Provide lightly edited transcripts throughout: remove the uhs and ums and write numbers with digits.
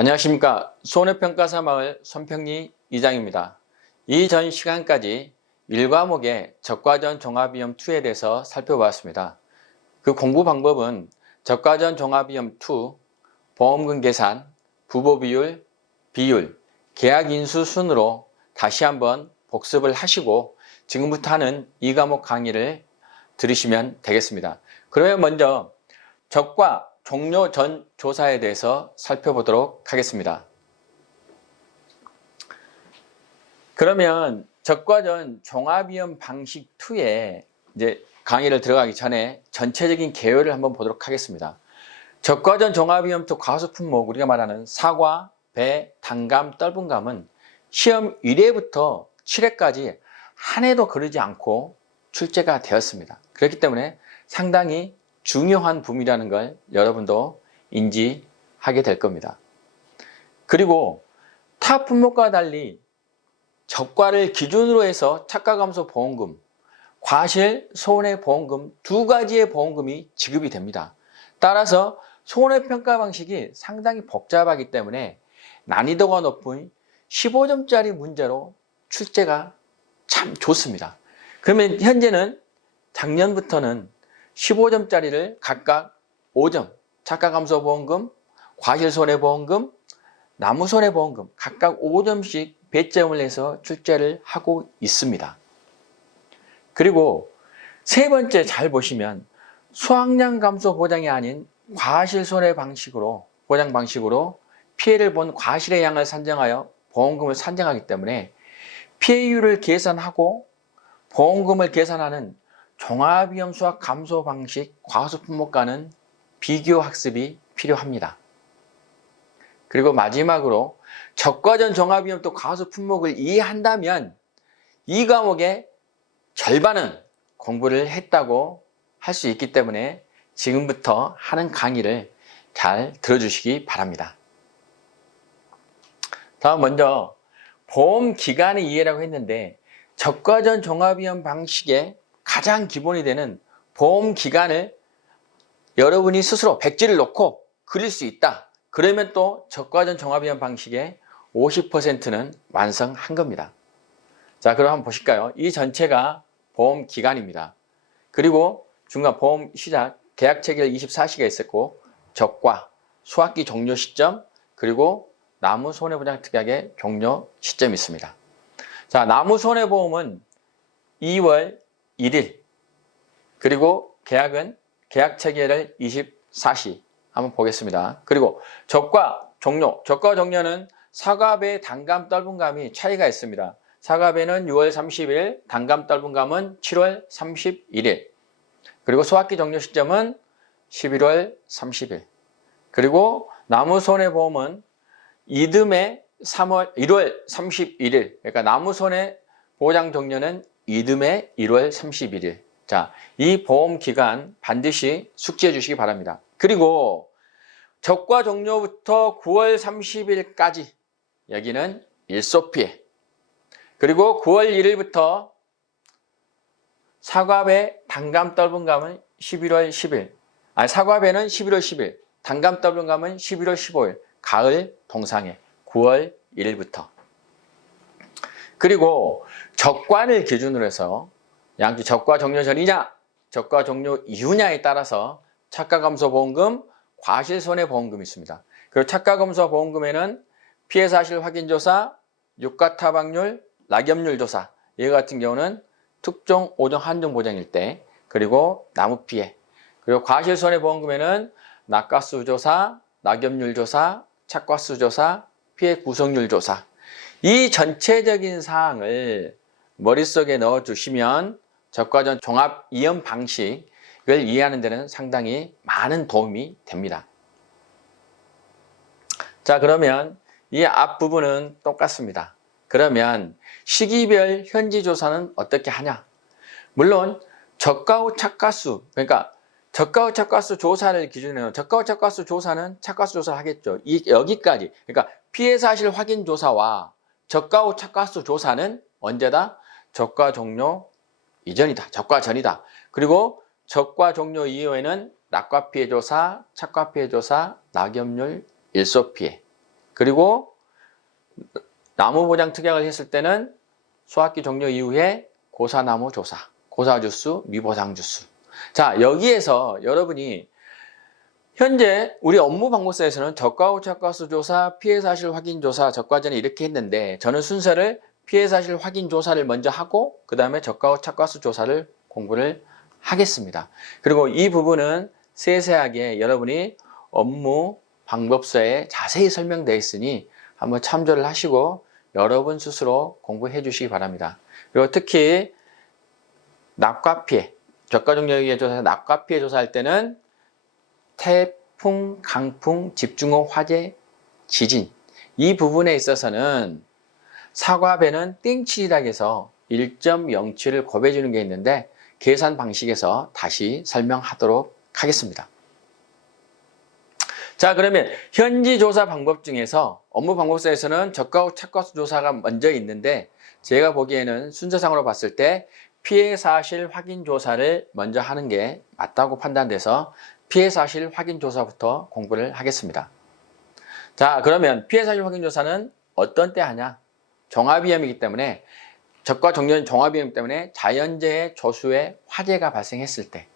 안녕하십니까. 손해평가사마을 손평리 이장입니다. 이전 시간까지 1과목의 적과전 종합위험2에 대해서 살펴보았습니다. 그 공부 방법은 적과전 종합위험2, 보험금 계산, 부보비율, 비율, 계약인수 순으로 다시 한번 복습을 하시고 지금부터 하는 2과목 강의를 들으시면 되겠습니다. 그러면 먼저 적과 종료 전 조사에 대해서 살펴보도록 하겠습니다. 그러면 적과 전 종합위험 방식 2에 이제 강의를 들어가기 전에 전체적인 개요를 한번 보도록 하겠습니다. 적과 전 종합위험 2 과수 품목, 우리가 말하는 사과, 배, 단감, 떫은감은 시험 1회부터 7회까지 한 해도 거르지 않고 출제가 되었습니다. 그렇기 때문에 상당히 중요한 부분이라는 걸 여러분도 인지하게 될 겁니다. 그리고 타 품목과 달리 적과를 기준으로 해서 차가감소 보험금, 과실 손해보험금 두 가지의 보험금이 지급이 됩니다. 따라서 손해평가 방식이 상당히 복잡하기 때문에 난이도가 높은 15점짜리 문제로 출제가 참 좋습니다. 그러면 현재는 작년부터는 15점짜리를 각각 5점, 차가감소보험금, 과실손해보험금, 나무손해보험금 각각 5점씩 배점을 해서 출제를 하고 있습니다. 그리고 세 번째 잘 보시면 수확량 감소 보장이 아닌 과실손해 방식으로, 보장 방식으로 피해를 본 과실의 양을 산정하여 보험금을 산정하기 때문에 피해율을 계산하고 보험금을 계산하는 종합위험 수학 감소 방식 과수 품목과는 비교 학습이 필요합니다. 그리고 마지막으로 적과전 종합위험 또 과수 품목을 이해한다면 이 과목의 절반은 공부를 했다고 할 수 있기 때문에 지금부터 하는 강의를 잘 들어주시기 바랍니다. 다음 먼저 보험 기간의 이해라고 했는데 적과전 종합위험 방식의 가장 기본이 되는 보험 기간을 여러분이 스스로 백지를 놓고 그릴 수 있다. 그러면 또 적과전 종합위험 방식의 50%는 완성한 겁니다. 자, 그럼 한번 보실까요? 이 전체가 보험 기간입니다. 그리고 중간 보험 시작, 계약 체결 24시가 있었고 적과, 수확기 종료 시점, 그리고 나무손해보장 특약의 종료 시점이 있습니다. 자, 나무손해보험은 2월 1일, 그리고 계약은 계약 체결을 24시 한번 보겠습니다. 그리고 적과 종료, 적과 종료는 사과배, 단감, 떫은감이 차이가 있습니다. 사과배는 6월 30일, 단감, 떫은감은 7월 31일. 그리고 수확기 종료 시점은 11월 30일. 그리고 나무손해보험은 이듬해 1월 31일. 그러니까 나무손해보장 종료는 이듬해 1월 31일. 자, 이 보험 기간 반드시 숙지해 주시기 바랍니다. 그리고 적과 종료부터 9월 30일까지 여기는 일소피해. 그리고 9월 1일부터 사과배, 단감, 떫은감은 11월 10일. 사과배는 11월 10일, 단감, 떫은감은 11월 15일. 가을 동상해 9월 1일부터. 그리고 적관을 기준으로 해서 양주 적과 종료 전이냐, 적과 종료 이후냐에 따라서 차가감소보험금, 과실손해보험금이 있습니다. 그리고 차가감소보험금에는 피해사실 확인조사, 유가타박률, 낙엽률 조사, 이와 같은 경우는 특정 5종 한정 보장일 때, 그리고 나무피해, 그리고 과실손해보험금에는 낙가수 조사, 낙엽률 조사, 착과수 조사, 피해 구성률 조사, 이 전체적인 사항을 머릿속에 넣어주시면 적과전 종합위험 방식을 이해하는 데는 상당히 많은 도움이 됩니다. 자, 그러면 이 앞부분은 똑같습니다. 그러면 시기별 현지조사는 어떻게 하냐? 물론 적가후 착과수, 그러니까 적가후 착과수 조사를 기준으로 적가후 착과수 조사는 착과수 조사를 하겠죠. 여기까지, 그러니까 피해사실 확인 조사와 적가후 착과수 조사는 언제다? 적과 종료 이전이다. 적과 전이다. 그리고 적과 종료 이후에는 낙과피해 조사, 착과피해 조사, 낙엽률, 일소피해, 그리고 나무 보장 특약을 했을 때는 수확기 종료 이후에 고사나무 조사, 고사주수, 미보상주수. 자, 여기에서 여러분이 현재 우리 업무 방법서에서는 적과후 착과수 조사, 피해 사실 확인 조사, 적과전에 이렇게 했는데 저는 순서를 피해 사실 확인 조사를 먼저 하고 그 다음에 적과후 착과수 조사를 공부를 하겠습니다. 그리고 이 부분은 세세하게 여러분이 업무 방법서에 자세히 설명되어 있으니 한번 참조를 하시고 여러분 스스로 공부해 주시기 바랍니다. 그리고 특히 낙과 피해, 적과종료기에 조사해서 낙과 피해 조사할 때는 태풍, 강풍, 집중호우, 화재, 지진 이 부분에 있어서는 사과배는 땡칠이라고 해서 1.07을 곱해 주는 게 있는데 계산 방식에서 다시 설명하도록 하겠습니다. 자, 그러면 현지 조사 방법 중에서 업무 방법서에서는 적과후 착과수 조사가 먼저 있는데 제가 보기에는 순서상으로 봤을 때 피해 사실 확인 조사를 먼저 하는 게 맞다고 판단돼서 피해 사실 확인 조사부터 공부를 하겠습니다. 자, 그러면 피해 사실 확인 조사는 어떤 때 하냐? 종합위험이기 때문에 적과 종료는 종합위험이기 때문에 자연재해 조수에 화재가 발생했을 때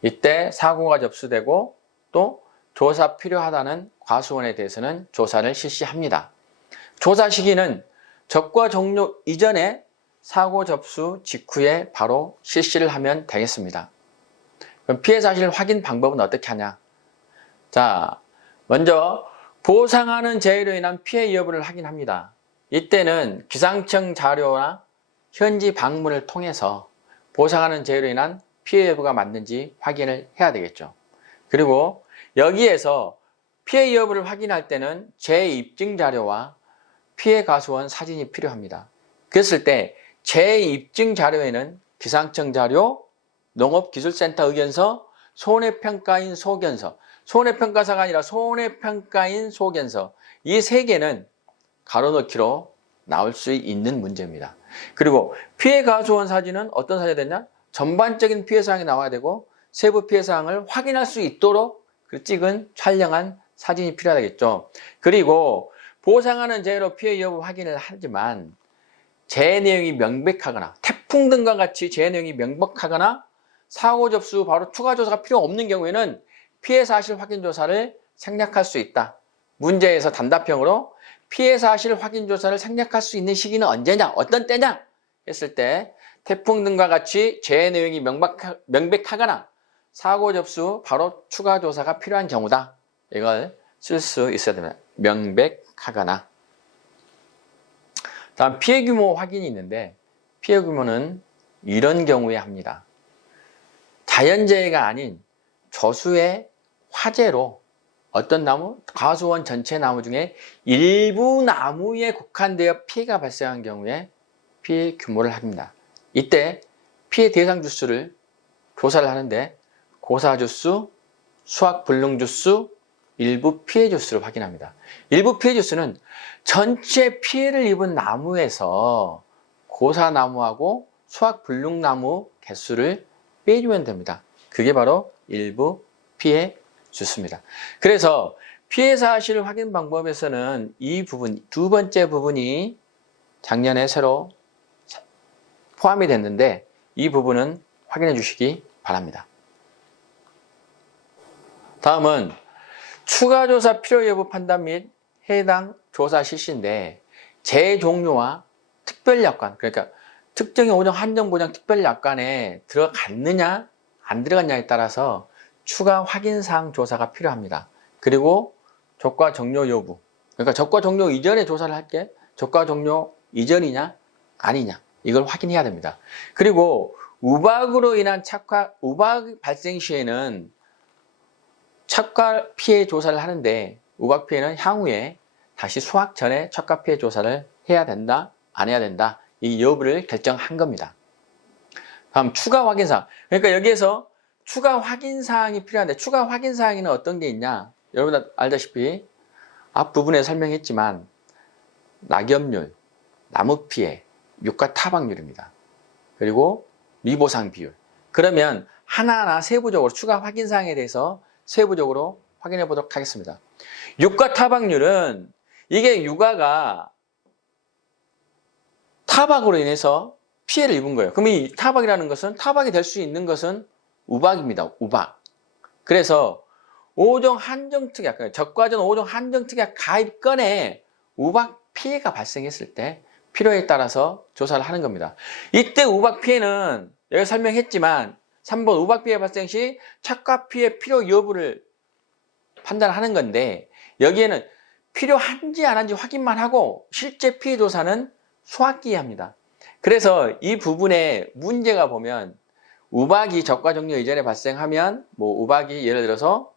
이때 사고가 접수되고 또 조사 필요하다는 과수원에 대해서는 조사를 실시합니다. 조사 시기는 적과 종료 이전에 사고 접수 직후에 바로 실시를 하면 되겠습니다. 그럼 피해 사실 확인 방법은 어떻게 하냐? 자, 먼저 보상하는 재해로 인한 피해 여부를 확인합니다. 이때는 기상청 자료나 현지 방문을 통해서 보상하는 재해로 인한 피해 여부가 맞는지 확인을 해야 되겠죠. 그리고 여기에서 피해 여부를 확인할 때는 재입증 자료와 피해 가수원 사진이 필요합니다. 그랬을 때 재입증 자료에는 기상청 자료, 농업기술센터 의견서, 손해평가인 소견서, 손해평가사가 아니라 손해평가인 소견서 이 세 개는 가로넣기로 나올 수 있는 문제입니다. 그리고 피해 가수원 사진은 어떤 사진이 됐냐? 전반적인 피해 사항이 나와야 되고 세부 피해 사항을 확인할 수 있도록 찍은 촬영한 사진이 필요하겠죠. 그리고 보상하는 재해로 피해 여부 확인을 하지만 재해 내용이 명백하거나 태풍 등과 같이 재해 내용이 명백하거나 사고 접수 바로 추가 조사가 필요 없는 경우에는 피해 사실 확인 조사를 생략할 수 있다. 문제에서 단답형으로 피해 사실 확인 조사를 생략할 수 있는 시기는 언제냐? 어떤 때냐? 했을 때 태풍 등과 같이 재해 내용이 명백하거나 사고 접수 바로 추가 조사가 필요한 경우다. 이걸 쓸 수 있어야 됩니다. 명백하거나. 다음 피해 규모 확인이 있는데 피해 규모는 이런 경우에 합니다. 자연재해가 아닌 저수의 화재로 어떤 나무? 과수원 전체 나무 중에 일부 나무에 국한되어 피해가 발생한 경우에 피해 규모를 합니다. 이때 피해 대상 주수를 조사를 하는데 고사주수, 수확불능주수, 일부 피해 주수를 확인합니다. 일부 피해 주수는 전체 피해를 입은 나무에서 고사나무하고 수확불능나무 개수를 빼주면 됩니다. 그게 바로 일부 피해 주수입니다. 그래서 피해 사실 확인 방법에서는 이 부분, 두 번째 부분이 작년에 새로 포함이 됐는데 이 부분은 확인해 주시기 바랍니다. 다음은 추가 조사 필요 여부 판단 및 해당 조사 실시인데 재해 종류와 특별약관, 그러니까 특정의 오정, 한정 보장 특별약관에 들어갔느냐 안 들어갔냐에 따라서 추가 확인사항 조사가 필요합니다. 그리고 적과 종료 여부, 그러니까 적과 종료 이전에 조사를 할게 적과 종료 이전이냐 아니냐 이걸 확인해야 됩니다. 그리고 우박으로 인한 우박 발생 시에는 착과 피해 조사를 하는데 우박 피해는 향후에 다시 수확 전에 착과 피해 조사를 해야 된다 안 해야 된다 이 여부를 결정한 겁니다. 다음 추가 확인사항, 그러니까 여기에서 추가 확인사항이 필요한데 추가 확인사항에는 어떤 게 있냐, 여러분 알다시피 앞부분에 설명했지만 낙엽률, 나무피해, 유가 타박률입니다. 그리고 미보상 비율. 그러면 하나하나 세부적으로 추가 확인사항에 대해서 세부적으로 확인해 보도록 하겠습니다. 유가 타박률은 이게 육아가 타박으로 인해서 피해를 입은 거예요. 그럼 이 타박이라는 것은, 타박이 될 수 있는 것은 우박입니다. 우박. 그래서 5종 한정특약, 적과전 5종 한정특약 가입건에 우박 피해가 발생했을 때 필요에 따라서 조사를 하는 겁니다. 이때 우박 피해는 여기 설명했지만 3번 우박 피해 발생 시 착과 피해 필요 여부를 판단하는 건데, 여기에는 필요한지 안 한지 확인만 하고 실제 피해 조사는 수학기에 합니다. 그래서 이 부분에 문제가 보면 우박이 적과 종료 이전에 발생하면, 뭐 우박이 예를 들어서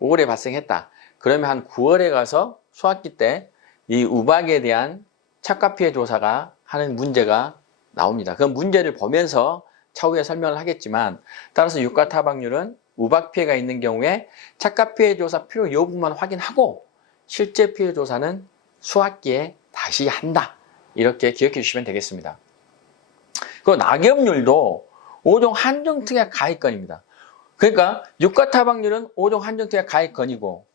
5월에 발생했다. 그러면 한 9월에 가서 수학기 때 이 우박에 대한 착과 피해 조사가 하는 문제가 나옵니다. 그 문제를 보면서 차후에 설명을 하겠지만, 따라서 유가 타박률은 우박 피해가 있는 경우에 착과 피해 조사 필요 여부만 확인하고 실제 피해 조사는 수학기에 다시 한다. 이렇게 기억해 주시면 되겠습니다. 그 낙엽률도 5종 한정특약 가입건입니다. 그러니까 유가 타박률은 5종 한정특약 가입건이고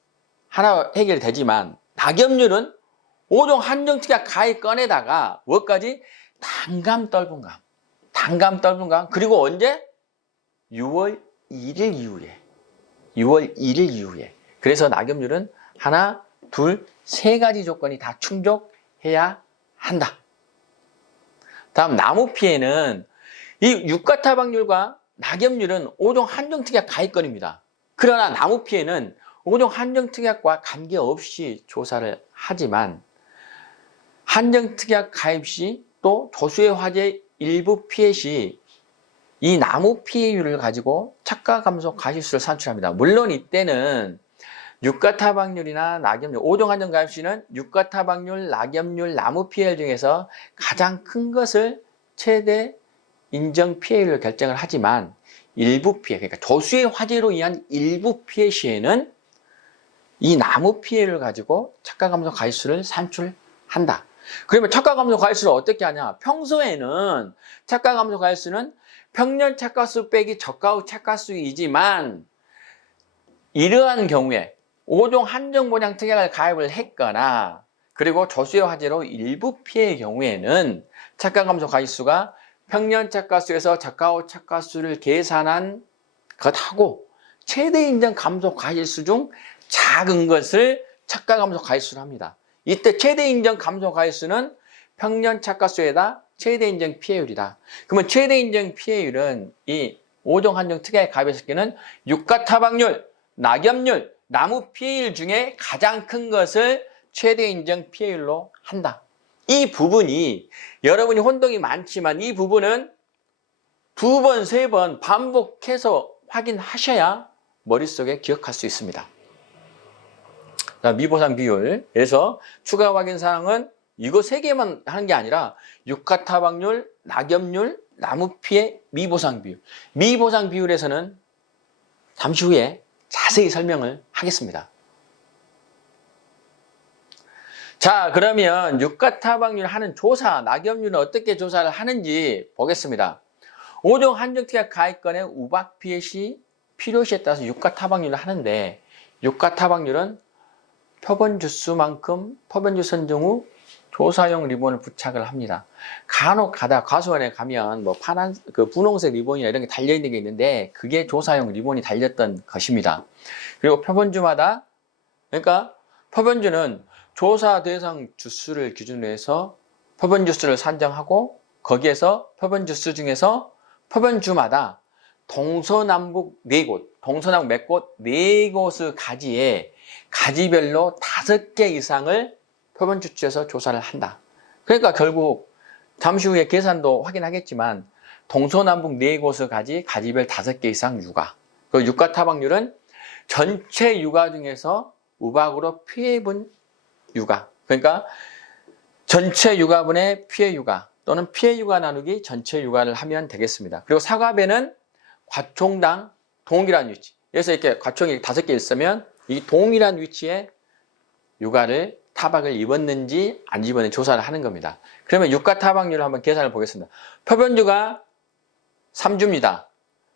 하나 해결되지만, 낙엽률은 5종 한정특약 가입건에다가 뭐까지? 단감 떨분감, 그리고 언제? 6월 1일 이후에. 그래서 낙엽률은 하나, 둘, 세 가지 조건이 다 충족해야 한다. 다음 나무 피해는 이 유가 타박률과 낙엽률은 5종 한정특약 가입건입니다. 그러나 나무 피해는 5종 한정특약과 관계없이 조사를 하지만, 한정특약 가입 시 또 조수의 화재 일부 피해 시 이 나무 피해율을 가지고 착과 감소 가시수를 산출합니다. 물론 이때는 유가 타박률이나 낙엽률, 5종 한정 가입 시는 유가 타박률, 낙엽률, 나무 피해율 중에서 가장 큰 것을 최대 인정 피해율로 결정을 하지만, 일부 피해, 그러니까 조수의 화재로 인한 일부 피해 시에는 이 나무 피해를 가지고 착과 감소 가시수를 산출한다. 그러면 착과 감소 가시수를 어떻게 하냐? 평소에는 착과 감소 가시수는 평년 착과수 빼기 적과 후 착과수이지만, 이러한 경우에 5종 한정보장 특약을 가입을 했거나 그리고 조수의 화재로 일부 피해의 경우에는 착과 감소 가시수가 평년 착과수에서 적과 후 착과수를 계산한 것하고 최대 인정 감소 가시수 중 작은 것을 착과 감소 가시수로 합니다. 이때 최대 인정 감소 가시수는 평년 착과수에다 최대 인정 피해율이다. 그러면 최대 인정 피해율은 이 5종 한정 특약에 가입했을 때는 유가 타박률, 낙엽률, 나무 피해율 중에 가장 큰 것을 최대 인정 피해율로 한다. 이 부분이 여러분이 혼동이 많지만, 이 부분은 2번, 3번 반복해서 확인하셔야 머릿속에 기억할 수 있습니다. 미보상 비율. 그래서 추가 확인 사항은 이거 3개만 하는 게 아니라 유가 타박률, 낙엽률, 나무 피해, 미보상 비율. 미보상 비율에서는 잠시 후에 자세히 설명을 하겠습니다. 자, 그러면 유가 타박률 하는 조사, 낙엽률은 어떻게 조사를 하는지 보겠습니다. 5종 한정특약 가입건의 우박 피해 시 필요시에 따라서 유가 타박률을 하는데, 유가 타박률은 표본 주수만큼 표본주 선정 후 조사용 리본을 부착을 합니다. 간혹 가다 과수원에 가면 뭐 파란 분홍색 리본이나 이런 게 달려 있는 게 있는데, 그게 조사용 리본이 달렸던 것입니다. 그리고 표본주마다, 그러니까 표본주는 조사 대상 주수를 기준으로 해서 표본주수를 산정하고, 거기에서 표본주수 중에서 표본주마다 동서남북 4곳, 동서남북 몇 곳? 4곳의 가지에 가지별로 5개 이상을 표본주치에서 조사를 한다. 그러니까 결국 잠시 후에 계산도 확인하겠지만, 동서남북 4곳의 가지, 가지별 5개 이상 육아. 그 유가 타박률은 전체 육아 중에서 우박으로 피해본 육아. 그러니까 전체 육아분의 피해 육아 또는 피해 육아 나누기 전체 육아를 하면 되겠습니다. 그리고 사과배는 과총당 동일한 위치. 그래서 이렇게 과총이 5개 있으면 이 동일한 위치에 육아를 타박을 입었는지 안 입었는지 조사를 하는 겁니다. 그러면 유가 타박률을 한번 계산을 보겠습니다. 표본주가 3주입니다.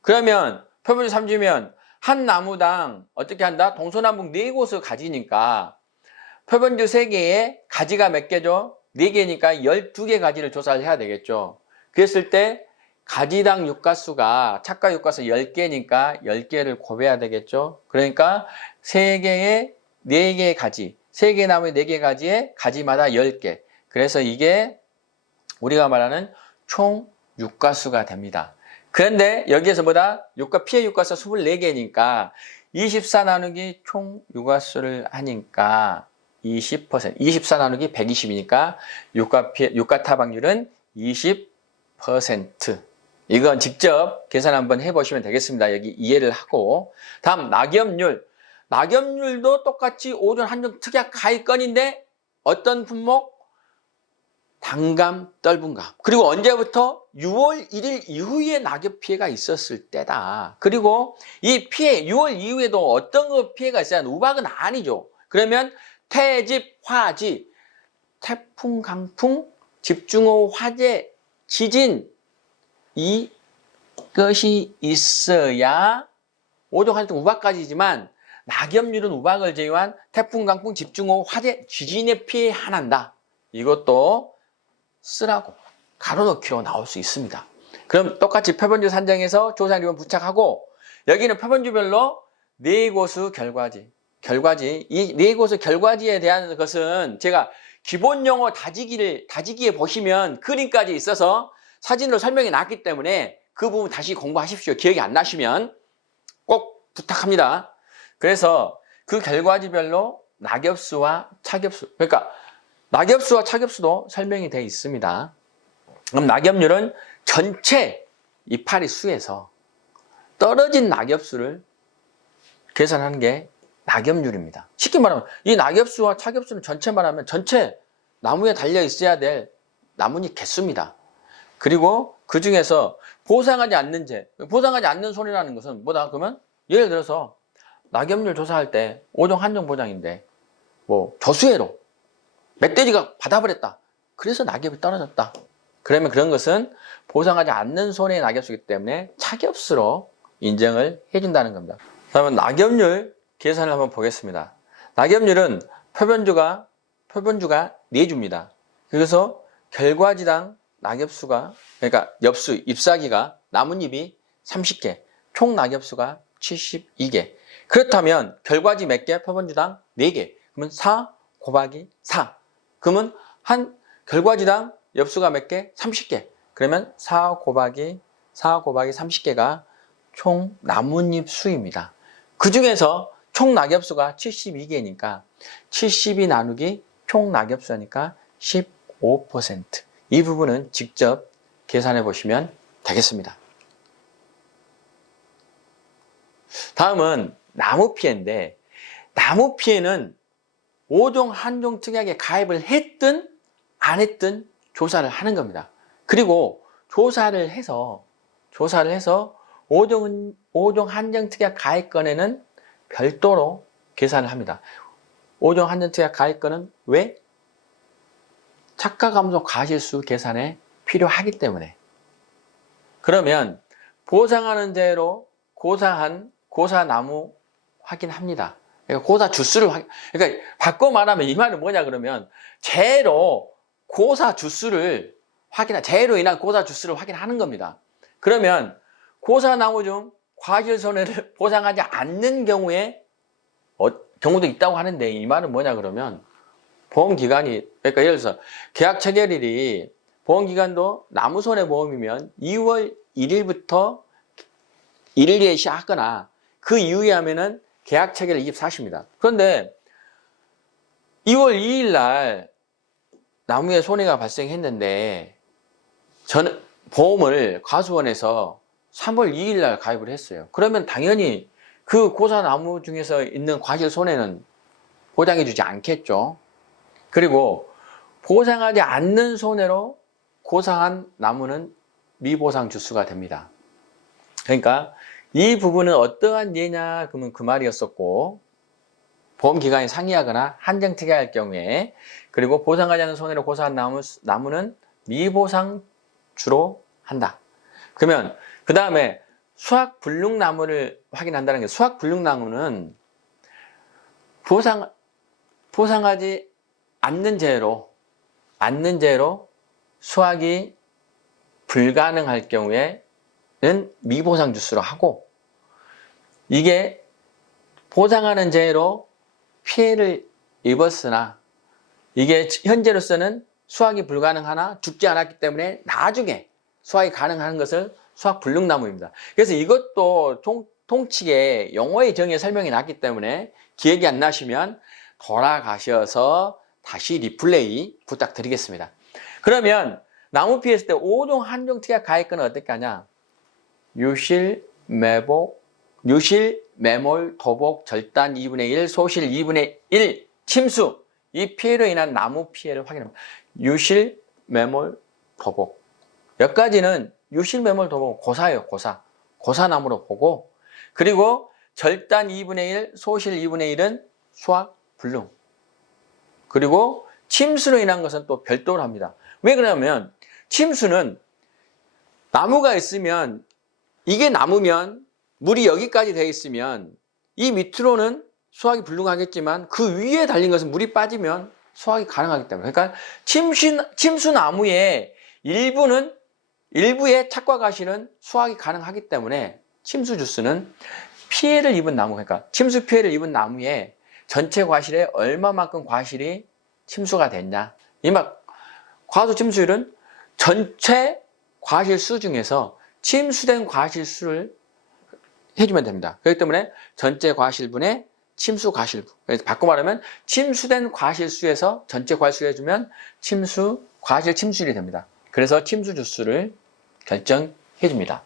그러면 표본주 3주면 한 나무당 어떻게 한다? 동서남북 4곳을 가지니까 표본주 3개에 가지가 몇 개죠? 4개니까 12개 가지를 조사를 해야 되겠죠. 그랬을 때 가지당 유가수가 착가 유가수 10개니까 10개를 곱해야 되겠죠. 그러니까 3개에 4개의 가지, 3개 나무에 4개 가지에 가지마다 10개. 그래서 이게 우리가 말하는 총 유가수가 됩니다. 그런데 여기에서 보다 피해 유가수 24개니까 24 나누기 총 유가수를 하니까 20%, 24 나누기 120이니까 유가 타박률은 20%. 이건 직접 계산 한번 해보시면 되겠습니다. 여기 이해를 하고. 다음 낙엽률. 낙엽률도 똑같이 5종 한정 특약 가입건인데 어떤 품목? 단감, 떫은감. 그리고 언제부터? 6월 1일 이후에 낙엽 피해가 있었을 때다. 그리고 이 피해, 6월 이후에도 어떤 거 피해가 있어야 우박은 아니죠. 그러면 태집, 화지, 태풍, 강풍, 집중호우, 화재, 지진 이것이 있어야 5종 한정 우박까지지만 낙엽률은 우박을 제외한 태풍, 강풍, 집중호우, 화재, 지진에 피해 하나다. 이것도 쓰라고 가로넣기로 나올 수 있습니다. 그럼 똑같이 표본주 산정해서 조사리원 부착하고 여기는 표본주별로 4고수 결과지. 이 4고수 결과지에 대한 것은 제가 기본 용어 다지기에 보시면 그림까지 있어서 사진으로 설명이 나왔기 때문에 그 부분 다시 공부하십시오. 기억이 안 나시면 꼭 부탁합니다. 그래서 그 결과지별로 낙엽수와 차겹수, 그러니까 낙엽수와 차겹수도 설명이 되어 있습니다. 그럼 낙엽률은 전체 이파리 수에서 떨어진 낙엽수를 계산하는 게 낙엽률입니다. 쉽게 말하면 이 낙엽수와 차겹수는 전체 말하면 전체 나무에 달려 있어야 될 나뭇잎 개수입니다. 그리고 그 중에서 보상하지 않는 손해라는 것은 뭐다? 그러면 예를 들어서 낙엽률 조사할 때 5종 한정 보장인데 뭐 저수해로 멧돼지가 받아버렸다. 그래서 낙엽이 떨어졌다. 그러면 그런 것은 보상하지 않는 손해의 낙엽수이기 때문에 차겹수로 인정을 해준다는 겁니다. 그러면 낙엽률 계산을 한번 보겠습니다. 낙엽률은 표본주가 4주입니다. 그래서 결과지당 낙엽수가, 그러니까 잎사귀가, 나뭇잎이 30개, 총 낙엽수가 72개. 그렇다면 결과지 몇 개? 표본주당 4개. 그러면 4 곱하기 4. 그러면 한 결과지당 엽수가 몇 개? 30개. 그러면 4 곱하기 30개가 총 나뭇잎 수입니다. 그 중에서 총 낙엽수가 72개니까 72 나누기 총 낙엽수니까 15%. 이 부분은 직접 계산해 보시면 되겠습니다. 다음은 나무 피해인데, 나무 피해는 5종 한종 특약에 가입을 했든 안 했든 조사를 하는 겁니다. 그리고 조사를 해서 5종 한정 특약 가입건에는 별도로 계산을 합니다. 5종 한정 특약 가입건은 왜? 착가감소 과실수 계산에 필요하기 때문에. 그러면 보상하는 대로 고사나무 확인합니다. 그러니까 고사 주수를 그러니까 바꿔 말하면 이 말은 뭐냐 그러면 재해로 재해로 인한 고사 주수를 확인하는 겁니다. 그러면 고사나무 중 과실 손해를 보상하지 않는 경우도 있다고 하는데 이 말은 뭐냐 그러면 보험기간이, 그러니까 예를 들어서 계약 체결일이 보험기간도 나무손해보험이면 2월 1일부터 1일 뒤에 시작하거나 그 이후에 하면은 계약 체결 24시입니다. 그런데 2월 2일 날 나무에 손해가 발생했는데 저는 보험을 과수원에서 3월 2일 날 가입을 했어요. 그러면 당연히 그 고사나무 중에서 있는 과실 손해는 보장해 주지 않겠죠. 그리고 보상하지 않는 손해로 고상한 나무는 미보상 주수가 됩니다. 그러니까 이 부분은 어떠한 예냐 그러면 그 말이었었고, 보험기간이 상이하거나 한정특약할 경우에, 그리고 보상하지 않는 손해로 고사한 나무는 미보상 주로 한다. 그러면 그 다음에 수확불능나무를 확인한다는 게, 수확불능나무는 포상하지 않는 재해로 수확이 불가능할 경우에는 미보상 주수로 하고, 이게 보상하는 재해로 피해를 입었으나 이게 현재로서는 수확이 불가능하나 죽지 않았기 때문에 나중에 수확이 가능한 것을 수확불능나무입니다. 그래서 이것도 통칙에 용어의 정의에 설명이 났기 때문에 기억이 안 나시면 돌아가셔서 다시 리플레이 부탁드리겠습니다. 그러면 나무 피했을 때 5종 한종 특약 가액권은 어떻게 하냐? 유실, 매몰, 도복, 절단 2분의 1, 소실 2분의 1, 침수. 이 피해로 인한 나무 피해를 확인합니다. 유실, 매몰, 도복. 여기까지는 유실, 매몰, 도복 고사예요. 고사나무로 보고, 그리고 절단 2분의 1, 소실 2분의 1은 수확 불능. 그리고 침수로 인한 것은 또 별도로 합니다. 왜 그러냐면 침수는 나무가 있으면, 이게 나무면 물이 여기까지 되어 있으면 이 밑으로는 수확이 불능하겠지만 그 위에 달린 것은 물이 빠지면 수확이 가능하기 때문에, 그러니까 침수나무의 일부의 착과 과실은 수확이 가능하기 때문에 침수 주스는 피해를 입은 나무, 그러니까 침수 피해를 입은 나무의 전체 과실에 얼마만큼 과실이 침수가 됐냐. 과수 침수율은 전체 과실 수 중에서 침수된 과실 수를 해주면 됩니다. 그렇기 때문에 전체 과실분의 침수 과실분. 바꿔 말하면 침수된 과실수에서 전체 과실수 해주면 과실 침수율이 됩니다. 그래서 침수 주수를 결정해 줍니다.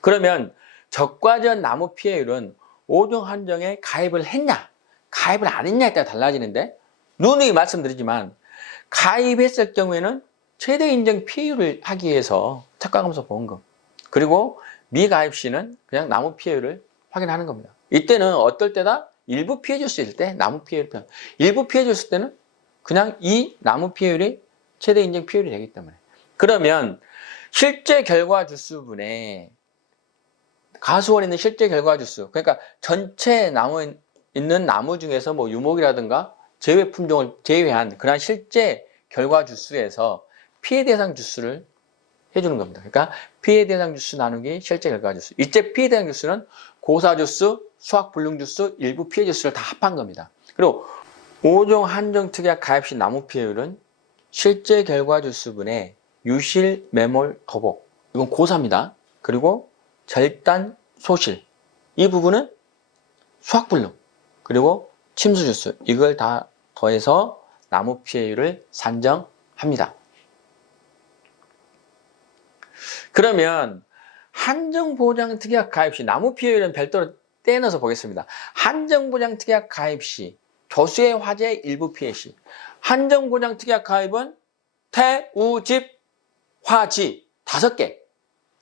그러면 적과전 나무 피해율은 5종 한정에 가입을 했냐, 가입을 안 했냐에 따라 달라지는데, 누누이 말씀드리지만 가입했을 경우에는 최대 인정 피해율을 하기 위해서 착과감소 보험금, 그리고 미가입 시는 그냥 나무 피해율을 확인하는 겁니다. 이때는 어떨 때다? 일부 피해 줬을 때 나무 피해율 편, 일부 피해 줬을 때는 그냥 이 나무 피해율이 최대 인정 피해율이 되기 때문에. 그러면 실제 결과 주수분에 가수원에 있는 실제 결과 주수, 그러니까 전체 있는 나무 중에서 뭐 유목이라든가 제외 품종을 제외한 그런 실제 결과 주수에서 피해 대상 주수를 해주는 겁니다. 그러니까 피해 대상 주수 나누기 실제 결과 주수. 이때 피해 대상 주수는 고사 주수, 수확 불능 주수, 일부 피해 주수를 다 합한 겁니다. 그리고 5종 한정 특약 가입 시 나무 피해율은 실제 결과 주수분의 유실, 매몰, 도복, 이건 고사입니다. 그리고 절단, 소실, 이 부분은 수확 불능, 그리고 침수 주수, 이걸 다 더해서 나무 피해율을 산정합니다. 그러면 한정보장 특약 가입 시 나무 피해율은 별도로 떼어넣어서 보겠습니다. 한정보장 특약 가입 시 조수의 화재 일부 피해 시, 한정보장 특약 가입은 태, 우, 집, 화, 지 5개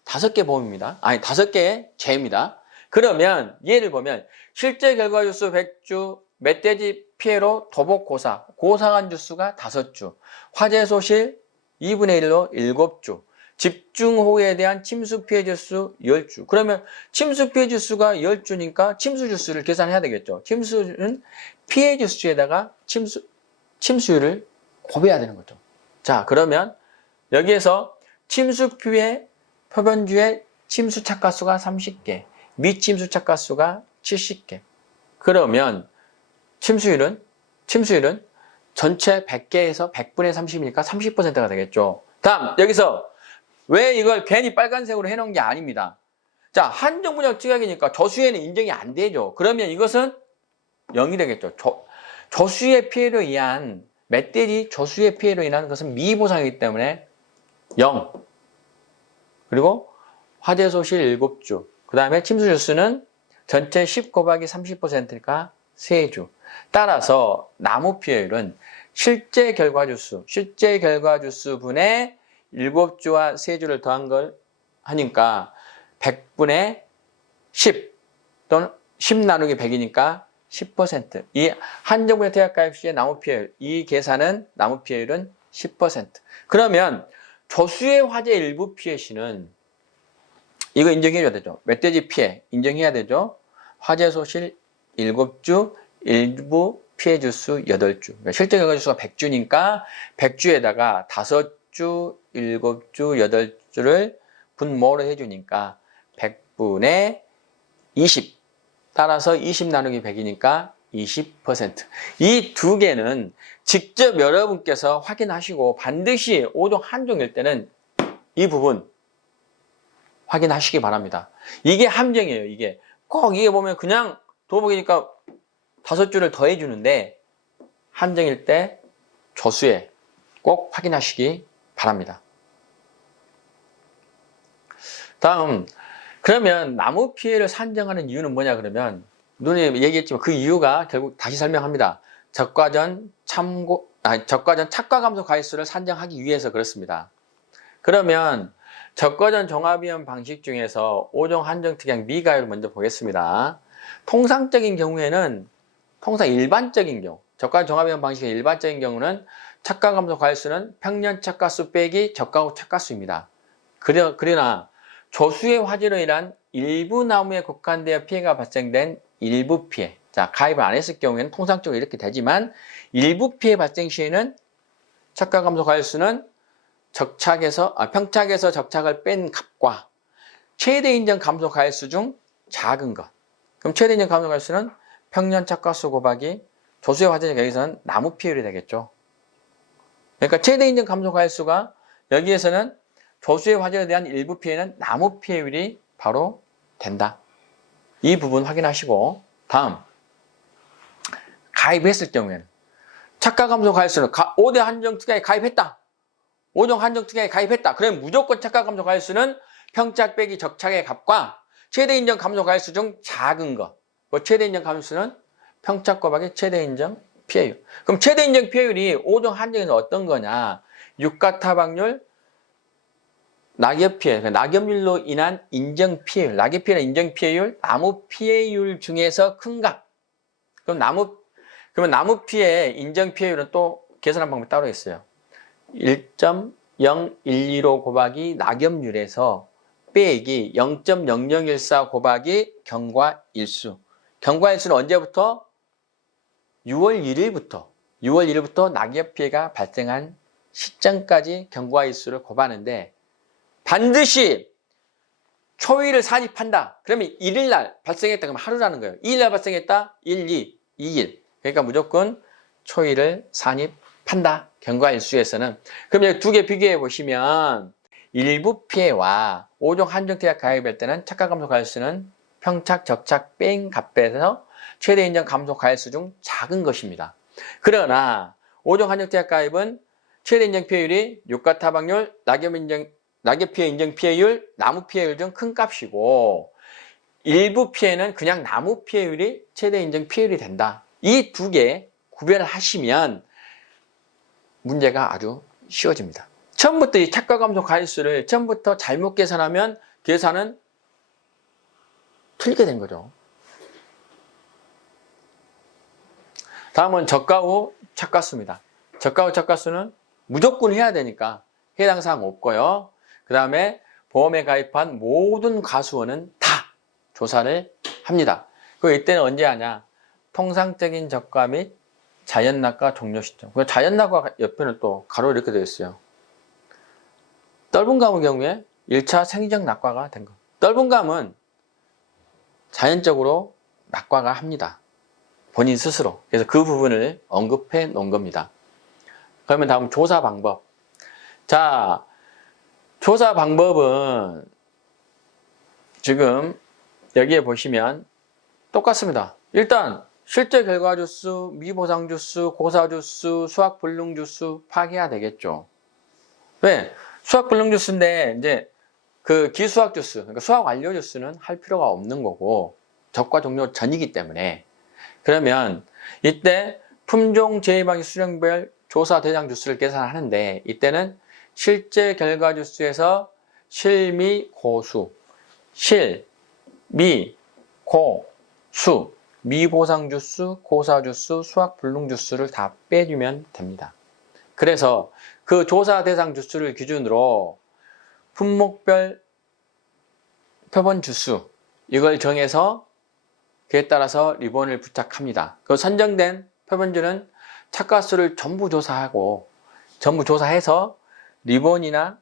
5개 보험입니다. 아니 5개의 죄입니다. 그러면 예를 보면 실제 결과 주수 100주, 멧돼지 피해로 도복 고상한 주수가 5주, 화재 소실 2분의 1로 7주, 집중호우에 대한 침수 피해 주수 10주. 그러면 침수 피해 주수가 10주니까 침수 주수를 계산해야 되겠죠. 침수는 피해 주수에다가 침수율을 곱해야 되는 거죠. 자, 그러면 여기에서 침수 피해 표변주의 침수 착과수가 30개, 미침수 착과수가 70개. 그러면 침수율은 전체 100개에서 100분의 30이니까 30%가 되겠죠. 다음, 여기서 왜 이걸 괜히 빨간색으로 해놓은 게 아닙니다. 자, 한정분양 특약이니까 저수에는 인정이 안 되죠. 그러면 이것은 0이 되겠죠. 저수의 피해로 인한, 멧돼지 저수의 피해로 인한 것은 미보상이기 때문에 0. 그리고 화재 소실 7주. 그 다음에 침수 주수는 전체 10 곱하기 30%니까 3주. 따라서 나무 피해율은 실제 결과 주수분의 7주와 3주를 더한 걸 하니까 100분의 10 또는 10 나누기 100이니까 10%. 이 한정분의 특약가입 시의 나무 피해율, 이 계산은 나무 피해율은 10%. 그러면 조수의 화재 일부 피해 시는 이거 인정해줘야 되죠. 멧돼지 피해 인정해야 되죠. 화재 소실 7주, 일부 피해 주수 8주. 그러니까 실제 결과 주수가 100주니까 100주에다가 5주, 7주, 8주를 분모를 해주니까 100분의 20. 따라서 20 나누기 100이니까 20%. 이 두 개는 직접 여러분께서 확인하시고 반드시 5종 한종일 때는 이 부분 확인하시기 바랍니다. 이게 함정이에요. 이게 꼭 이게 보면 그냥 도복이니까 5줄을 더해 주는데 함정일 때 조수에 꼭 확인하시기 바랍니다. 다음, 그러면 나무 피해를 산정하는 이유는 뭐냐 그러면 누님 얘기했지만 그 이유가 결국 다시 설명합니다. 적과전 착과 감소 가해수를 산정하기 위해서 그렇습니다. 그러면 적과전 종합위험 방식 중에서 5종 한정특약 미가율을 먼저 보겠습니다. 통상적인 경우에는 일반적인 경우 적과전 종합위험 방식의 일반적인 경우는 착과 감소 가해수는 평년 착과수 빼기 적과 후 착과수입니다. 그러나 조수의 화재로 인한 일부 나무에 국한되어 피해가 발생된 일부 피해. 자, 가입을 안 했을 경우에는 통상적으로 이렇게 되지만 일부 피해 발생 시에는 착과 감소 가해수는 평착에서 적착을 뺀 값과 최대 인정 감소 가해수 중 작은 것. 그럼 최대 인정 감소 가해수는 평년 착과수 곱하기 조수의 화재 여기서는 나무 피해율이 되겠죠. 그러니까 최대 인정 감소 가해수가 여기에서는 조수의 화재에 대한 일부 피해는 나무 피해율이 바로 된다. 이 부분 확인하시고 다음 가입했을 경우에는 착과 감소 가해수는 5대 한정특약에 가입했다. 5종 한정특약에 가입했다. 그러면 무조건 착과 감소 가해수는 평착 빼기 적착의 값과 최대 인정 감소 가해수 중 작은 것. 그 최대 인정 감소는 평착 곱하기 최대 인정 피해율. 그럼 최대 인정 피해율이 5종 한정에서 어떤 거냐? 유가 타박률, 낙엽 피해, 낙엽률로 인한 인정 피해율, 낙엽 피해나 인정 피해율, 나무 피해율 중에서 큰 값. 그러면 나무 피해 인정 피해율은 또 계산한 방법이 따로 있어요. 1.0115 곱하기 낙엽률에서 빼기 0.0014 곱하기 경과일수. 경과일수는 언제부터? 6월 1일부터 낙엽 피해가 발생한 시점까지 경과일수를 곱하는데 반드시 초일을 산입한다. 그러면 1일날 발생했다. 그러면 하루라는 거예요. 2일날 발생했다. 1, 2, 2일. 그러니까 무조건 초일을 산입한다. 경과일수에서는. 그럼 두 개 비교해 보시면 일부 피해와 5종 한정특약 가입할 때는 착과 감소 가해수는 평착, 적착, 뺀 값에서 최대 인정 감소 가해수 중 작은 것입니다. 그러나 5종 한정특약 가입은 최대 인정 피해율이 유가 타박률, 낙엽 피해 인정 피해율, 나무 피해율 중 큰 값이고 일부 피해는 그냥 나무 피해율이 최대 인정 피해율이 된다. 이 두 개 구별을 하시면 문제가 아주 쉬워집니다. 처음부터 이 착과 감소 가해수를 처음부터 잘못 계산하면 계산은 틀리게 된 거죠. 다음은 적과 후 착과수입니다. 적과 후 착과수는 무조건 해야 되니까 해당 사항 없고요. 그 다음에 보험에 가입한 모든 과수원은 다 조사를 합니다. 이때는 언제 하냐? 통상적인 적과 및 자연낙과 종료 시점. 자연낙과 옆에는 또 가로 이렇게 되어 있어요. 떫은 감의 경우에 1차 생리적 낙과가 된 것. 떫은 감은 자연적으로 낙과가 합니다. 본인 스스로. 그래서 그 부분을 언급해 놓은 겁니다. 그러면 다음 조사 방법. 자, 조사 방법은 지금 여기에 보시면 똑같습니다. 일단 실제 결과 주수, 미보상 주수, 고사 주수, 수학 불능 주수 파악해야 되겠죠. 왜? 수학 불능 주수인데 이제 그 기수학 주수, 그러니까 수학 완료 주수는 할 필요가 없는 거고 적과 종료 전이기 때문에 그러면 이때 품종 제외방위 수령별 조사 대상 주수를 계산하는데 이때는 실제 결과 주수에서 실미 고수, 실미 고수, 미보상 주수, 고사 주수, 수학 불능 주수를 다 빼주면 됩니다. 그래서 그 조사 대상 주수를 기준으로 품목별 표본 주수 이걸 정해서 그에 따라서 리본을 부착합니다. 그 선정된 표본주는 착가수를 전부 조사해서 리본이나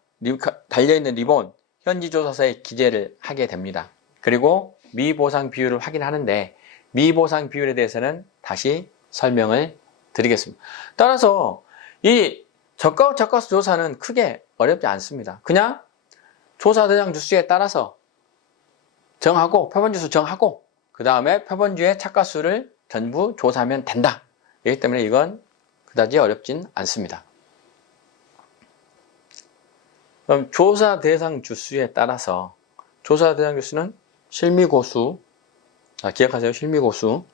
달려있는 리본, 현지조사서에 기재를 하게 됩니다. 그리고 미보상 비율을 확인하는데 미보상 비율에 대해서는 다시 설명을 드리겠습니다. 따라서 이 저가후 착가수 조사는 크게 어렵지 않습니다. 그냥 조사 대상 주수에 따라서 정하고 표본주수 정하고 그 다음에 표본주의 착가수를 전부 조사하면 된다. 그렇기 때문에 이건 그다지 어렵진 않습니다. 그럼 조사 대상 주수에 따라서 조사 대상 주수는 실미고수, 기억하세요. 실미고수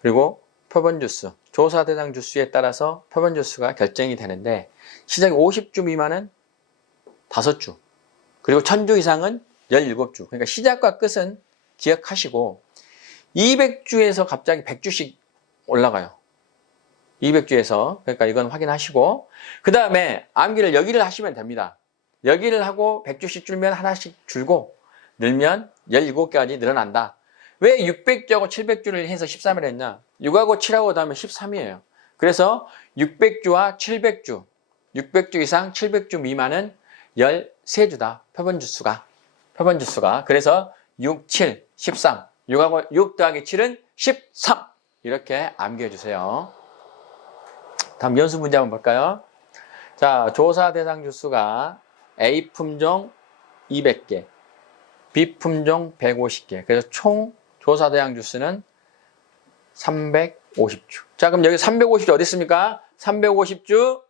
그리고 표본주수, 조사 대상 주수에 따라서 표본주수가 결정이 되는데 시작 50주 미만은 5주 그리고 1000주 이상은 17주. 그러니까 시작과 끝은 기억하시고 200주에서 갑자기 100주씩 올라가요. 200주에서. 그러니까 이건 확인하시고 그 다음에 암기를 여기를 하시면 됩니다. 여기를 하고 100주씩 줄면 하나씩 줄고 늘면 17개까지 늘어난다. 왜 600주하고 700주를 해서 13을 했냐? 6하고 7하고 다음에 13이에요. 그래서 600주와 700주, 600주 이상 700주 미만은 13주다. 표본주수가. 그래서 6, 7, 13. 6하고 6 더하기 7은 13. 이렇게 암기해 주세요. 다음 연수 문제 한번 볼까요? 자, 조사 대상 주수가 A 품종 200개, B 품종 150개. 그래서 총 조사 대상 주수는 350주. 자, 그럼 여기 350주 어디 있습니까? 350주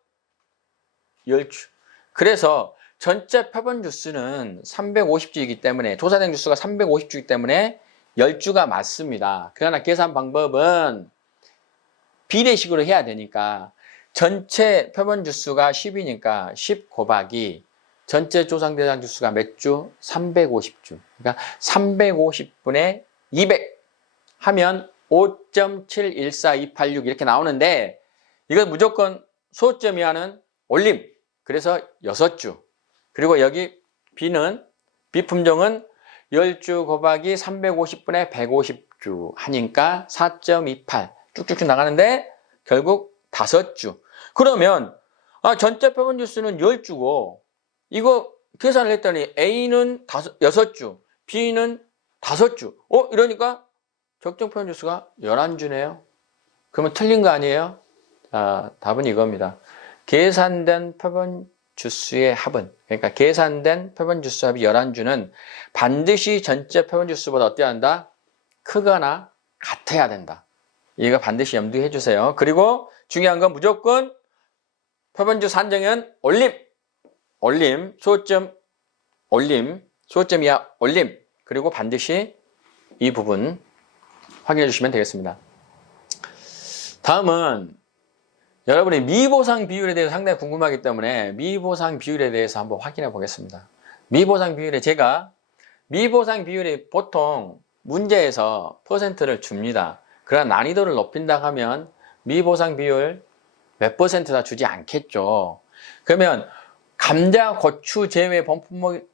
10주. 그래서 전체 표본 주수는 350주이기 때문에 조사 대상 주수가 350주이기 때문에 10주가 맞습니다. 그러나 계산 방법은 비례식으로 해야 되니까 전체 표본 주수가 10이니까 10 곱하기 전체 조상 대상 주수가 몇 주? 350주. 그러니까 350분의 200 하면 5.714286 이렇게 나오는데 이건 무조건 소점 이하는 올림. 그래서 6주. 그리고 여기 B 품종은 10주 곱하기 350분의 150주 하니까 4.28 쭉쭉쭉 나가는데 결국 5주. 그러면 전체 표본 주수는 10주고 이거 계산을 했더니 A는 6주, B는 5주. 이러니까 적정 표본 주수가 11주네요. 그러면 틀린 거 아니에요? 답은 이겁니다. 계산된 표본 주수의 합은, 그러니까 계산된 표본 주수 합이 11주는 반드시 전체 표본 주수보다 어때야 한다? 크거나 같아야 된다. 이거 반드시 염두해 주세요. 그리고 중요한 건 무조건 표본주 산정은 올림, 소점 이하 올림. 그리고 반드시 이 부분 확인해 주시면 되겠습니다. 다음은 여러분이 미보상 비율에 대해서 상당히 궁금하기 때문에 미보상 비율에 대해서 한번 확인해 보겠습니다. 미보상 비율이 보통 문제에서 퍼센트를 줍니다. 그러나 난이도를 높인다고 하면 미보상 비율 몇 %다 주지 않겠죠. 그러면 감자, 고추 제외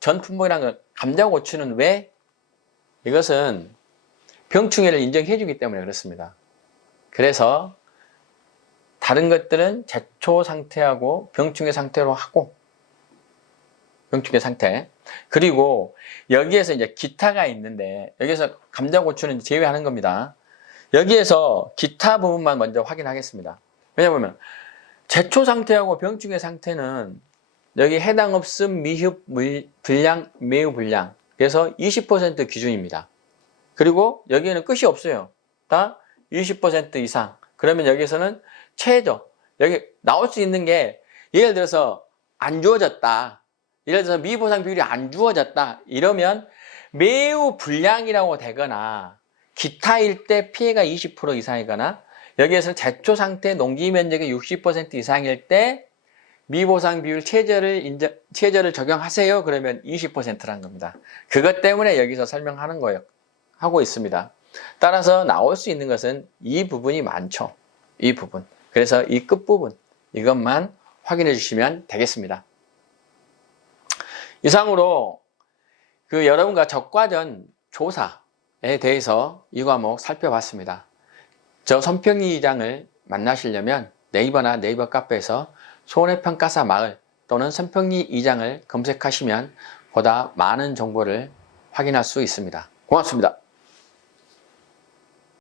전 품목이라는 건 감자, 고추는 왜? 이것은 병충해를 인정해 주기 때문에 그렇습니다. 그래서 다른 것들은 제초 상태하고 병충해 상태로 하고 병충해 상태. 그리고 여기에서 이제 기타가 있는데 여기에서 감자, 고추는 제외하는 겁니다. 여기에서 기타 부분만 먼저 확인하겠습니다. 왜냐하면 제초 상태하고 병충해 상태는 여기 해당 없음, 미흡, 불량, 매우 불량. 그래서 20% 기준입니다. 그리고 여기에는 끝이 없어요. 다 20% 이상. 그러면 여기서는 최저. 여기 나올 수 있는 게 예를 들어서 안 주어졌다. 예를 들어서 미보상 비율이 안 주어졌다. 이러면 매우 불량이라고 되거나 기타일 때 피해가 20% 이상이거나 여기에서 제초 상태 농지 면적의 60% 이상일 때 미보상 비율 최저를 적용하세요. 그러면 20%라는 겁니다. 그것 때문에 여기서 설명하는 거예요. 하고 있습니다. 따라서 나올 수 있는 것은 이 부분이 많죠. 이 부분. 그래서 이 끝부분 이것만 확인해 주시면 되겠습니다. 이상으로 여러분과 적과전 조사에 대해서 이 과목 살펴봤습니다. 저 손평이 장을 만나시려면 네이버나 네이버 카페에서 손해평가사 마을 또는 선평리 이장을 검색하시면 보다 많은 정보를 확인할 수 있습니다. 고맙습니다.